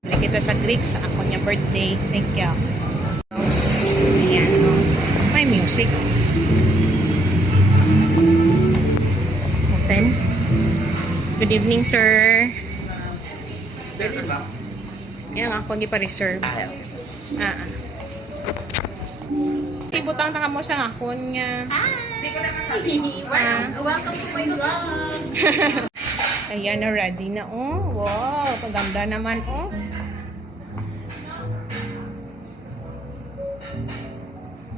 Balik kita sa Greek sa ako niya birthday. Thank you. Ayan, oh. May music. Open. Good evening, sir. Pwede ba? Yan ako hindi pa reserve. Ibutang ta mo sa akon nga. Welcome to my vlog. Ayan na, ready na, oh. Wow, paganda naman, oh.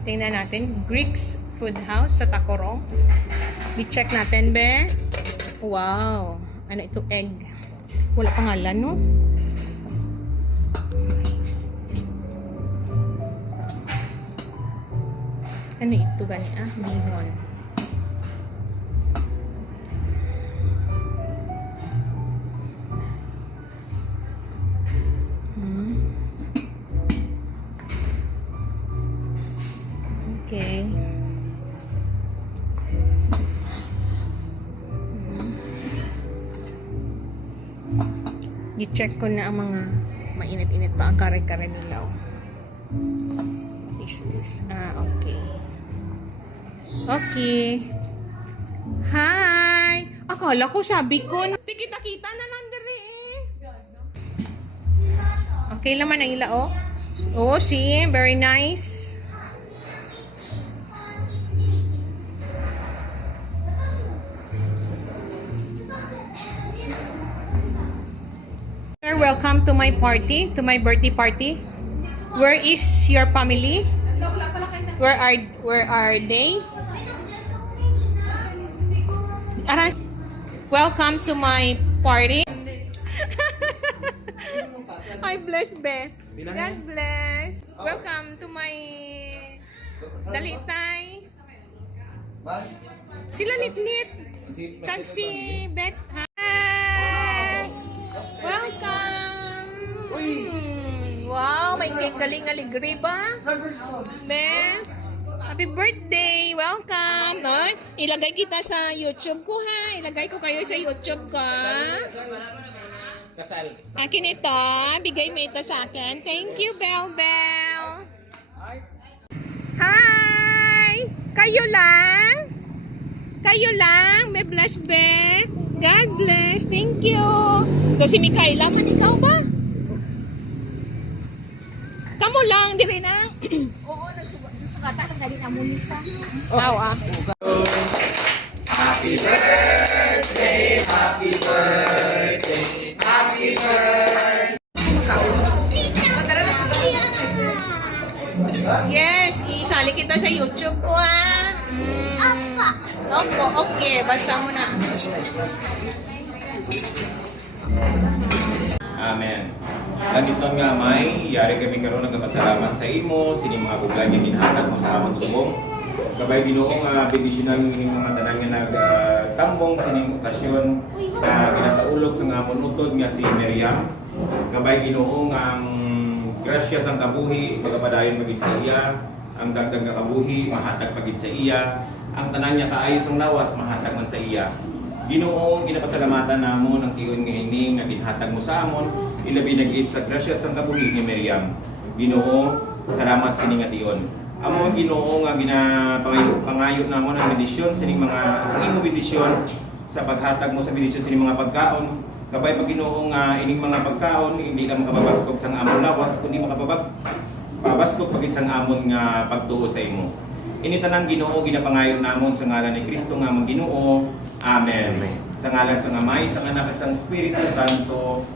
Tingnan natin, Greek's Food House sa Tacorong. I-check natin, be. Wow. Ano ito, egg. Wala pangalan, no? Ano ito gani, bihon. Okay. I-check ko na ang mga mainit-init pa ang kare-kare nila. This. Okay. Okay. Hi! Akala ko sabi ko, kita-kita na lang diri eh. Okay naman ang ila, oh. Oh, see? Very nice. Welcome to my party, to my birthday party. Where is your family? Where are they? Welcome to my party. I bless be. God bless. Welcome to my dalitay. Sila nit-nit. Kag si Beth. Hi. Welcome. Wow, may cake galing aligri ba? Ben, happy birthday. Welcome. No? Ilagay kita sa YouTube ko ha. Ilagay ko kayo sa YouTube ko. Akin ito. Bigay mo ito sa akin. Thank you, Bell Bell. Hi! Kayo lang? Kayo lang? May bless be. God bless. Thank you. Ito si Mikaela. Man, ikaw ba? Kamu lang, di rin na. Oo, nagsugata ng galing amuni siya. Wow, Happy birthday, happy birthday, happy birthday. Yes, isali kita sa YouTube ko ha. Opo, okay. Basta mo na. Amen. Langit nun nga may, yari kami karon nagpasalamat sa imo, sining mga buglan nga ginhatag mo sa amon subong. Kabay Ginoong bendisyonan ining mga tanan nga nagtambong sining okasyon na ginasaulog sa amon utod nga si Miriam. Kabay Ginoong ang grasya sang kabuhi, magapadayon magid sa iya, ang dagdag nga kabuhi mahatag pagid sa iya, ang tanan niya kaayos ang lawas mahatag man sa iya. Ginoo, ginapasalamatan namon ang tiyon nga ining nga ginhatag mo sa amon, ilabi nag-it sa grasya sang kabuhi ni Miriam. Ginoo, salamat sining nga tiyon. Amo Ginoo nga ginapangayo namon ang bendisyon sining mga sa imong bendisyon sa paghatag mo sa bendisyon sining mga pagkaon. Kabay pag Ginoo nga ining mga pagkaon hindi lang makababaskog sang amon lawas kundi makababaskog pagit sang amon nga pagtuo sa imo. Ini tanan Ginoo ginapangayo namon sa ngalan ni Kristo nga among Ginoo. Amen. Sa ngalan sa Amay, sa Anak at sa Espiritu Santo.